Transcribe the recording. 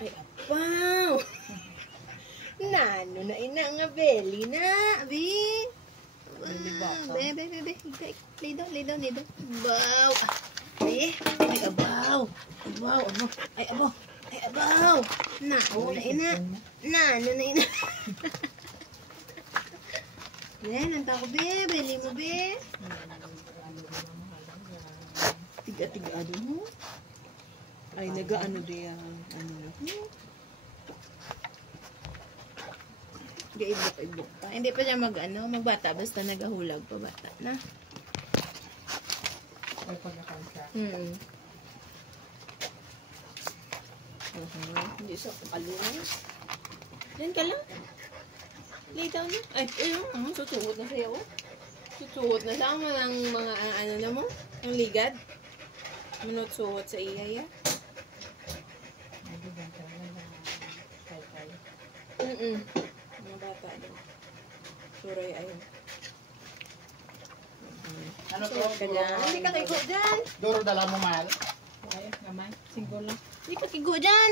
Ay, apaw! Nano na ina nga belly na, abi. Be. Lay down. Abaw. Be. Ay, abaw. Ano? Ay, abaw. Nano na ina. Be, nanta ko, be. Belly mo, be. Tiga-tiga mo. Ay, nag-ano diyan. Ano na. Ibok pa. Hindi pa siya magbata. Basta nagahulag pa bata na. Ay, pagkakan siya. Hindi siya kakalungan. Diyan ka lang. Lay down na. Ay, susuot na siya. Susuot na siya. Ang mga ano na mo. Ang ligad. Manot-suot sa iya. Mga bata din. Suray ayun. Ano to? Suot ka dyan. Hindi ka kigo dyan. Duro dala mo mahal. Ay, naman. Single lang. Hindi ka kigo dyan.